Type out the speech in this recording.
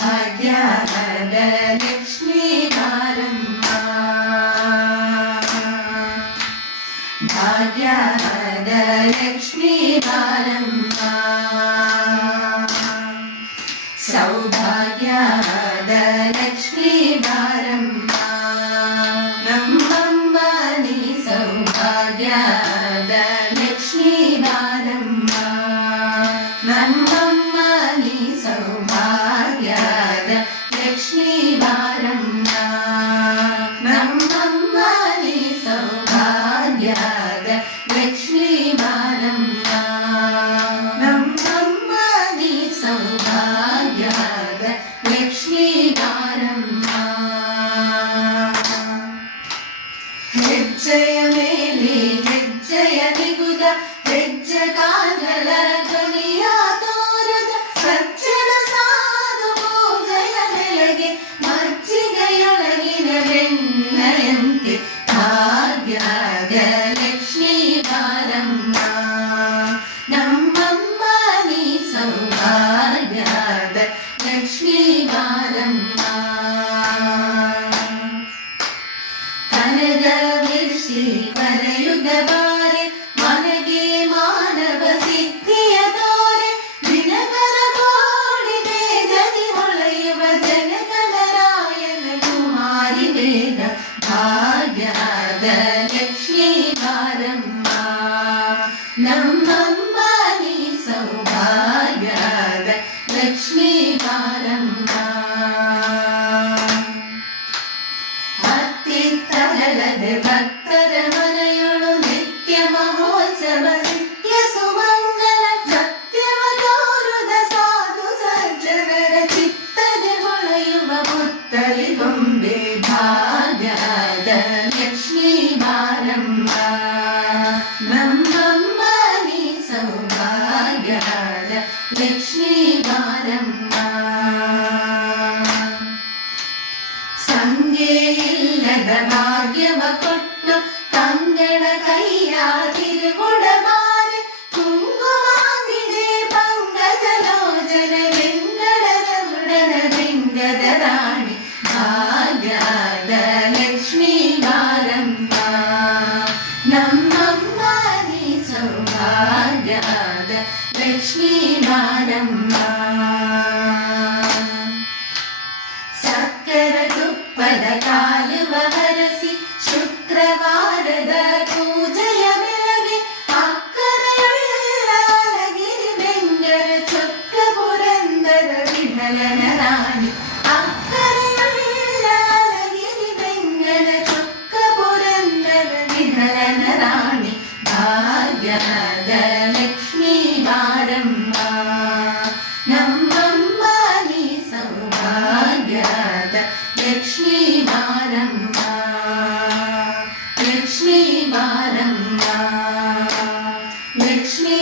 ಭಾಗ್ಯದ ಲಕ್ಷ್ಮೀ ಬಾರಮ್ಮ, ಭಾಗ್ಯದ ಲಕ್ಷ್ಮೀ ಬಾರಮ್ಮ, ಸೌಭಾಗ್ಯದ ಲಕ್ಷ್ಮೀ ಬಾರಮ್ಮ, ನಮ್ಮಮ್ಮ ನೀ ಸೌಭಾಗ್ಯದ ಲಕ್ಷ್ಮೀ ಬಾರಮ್ಮ, ನಮ್ಮಮ್ಮ ನೀ ಸೌಭಾಗ್ಯದ ಲಕ್ಷ್ಮೀ ಬಾರಮ್ಮ, ನಮ್ಮಮ್ಮ ನೀ ಸೌಭಾಗ್ಯದ ಲಕ್ಷ್ಮೀ ಬಾರಮ್ಮ, ನಮ್ಮಮ್ಮ ನೀ ಸೌಭಾಗ್ಯದ ಲಕ್ಷ್ಮೀ ಬಾರಮ್ಮ. ಹೆಜ್ಜೆಯ ಮೇಲೆ ಹೆಜ್ಜೆಯ ನಿಗುದ ಹೆಜ್ಜೆ ಕಾಲ್ಗಳ ಧ್ವನಿಯ ತೋರದ ಸಜ್ಜನ ಸಾಧು ಪೂಜೆಯ ಬೆಳಗ್ಗೆ ಮಜ್ಜಿಗೆಯೊಳಗಿನ ಬೆಣ್ಣೆಯಂತೆ ಭಾಗ್ಯದ ಲಕ್ಷ್ಮೀ ಬಾರಮ್ಮ, ನಮ್ಮಮ್ಮ ನೀ ಸೌಭಾಗ್ಯದ ಲಕ್ಷ್ಮೀ ಬಾರಮ್ಮ. ಕನಗ ವಿರ್ಷಿ ಕರೆಯುಗ ಬಾರೆ ಮನಗೆ ಮಾನವ ಸಿದ್ಧಿಯ ತೋರೆ ದಿನಕರ ಕೋಡಿ ತೇಜದಿ ಹೊಳೆಯುವ ಜನಕನರಾಯನ ಕುಮಾರಿ ವೇದ ಭಾಗ್ಯದ ಲಕ್ಷ್ಮೀ ಬಾರಮ್ಮ, ನಮ್ಮಮ್ಮ ನೀ ಸೌಭಾಗ್ಯದ ಲಕ್ಷ್ಮೀ ಬಾರಮ್ಮ. ಅತ್ತಿತ್ತಗಲದ ಭಕ್ತರ ಮನೆಯೊಳು ನಿತ್ಯ ಮಹೋತ್ಸವ ನಿತ್ಯ ಸುಮಂಗಲ ಸತ್ಯವ ತೋರುದ ಸಾಧು ಸಜ್ಜನರ ಚಿತ್ತದೆ ಹೊಳೆಯುವ ಪುತ್ತಲಿ ಗೊಂಬೆ ಭಾಗ್ಯದ ಲಕ್ಷ್ಮೀ ಬಾರಮ್ಮ, ನಮ್ಮಮ್ಮ ನೀ ಸೌಭಾಗ್ಯದ ಲಕ್ಷ್ಮೀ ಬಾರಮ್ಮ. ಸಂಗೆ ಇಲ್ಲದ ಭಾಗ್ಯವ ಕೊಟ್ಟು ತಂಗಡ ಕೈಯ ತಿರುಗುಡ ಬಾರಿ ಕುಂಕುಮಾಗಿದೆ ಪಂಕಜಲೋಚನ ಬೆಂಗಡದ ಮುಡನ ಬೆಂಗದ ರಾಣಿ ಭಾಗ್ಯದ ಲಕ್ಷ್ಮೀ ಬಾರಮ್ಮ, ನಮ್ಮಮ್ಮ ನೀ ಸೌಭಾಗ್ಯದ ಲಕ್ಷ್ಮೀ ಬಾರಮ್ಮ. ಸಕ್ಕರ ತುಪ್ಪದ ಕಾಲುವ ಹರಸಿ ಶುಕ್ರವಾರದ ಪೂಜೆಯ ಬೆಳಗ್ಗೆ ಅಕ್ಕರೆಯುಳ್ಳ ಅಲಗಿರಿ ಬೆಂಗರ ಚೊಕ್ಕ ಪುರಂದರ ವಿಠಲನ ರಾಣಿ, ಅಕ್ಕರೆಯುಳ್ಳ ಅಲಗಿರಿ ಬೆಂಗರ ಚೊಕ್ಕ ಪುರಂದರ ವಿಠಲನ ರಾಣಿ ಭಾಗ್ಯದ ಲಕ್ಷ್ಮೀ ಬಾರಮ್ಮ, ನಮ್ಮಮ್ಮ ನೀ ಸೌಭಾಗ್ಯದ ಲಕ್ಷ್ಮೀ ಬಾರಮ್ಮ, ಲಕ್ಷ್ಮೀ ಬಾರಮ್ಮ, ಲಕ್ಷ್ಮೀ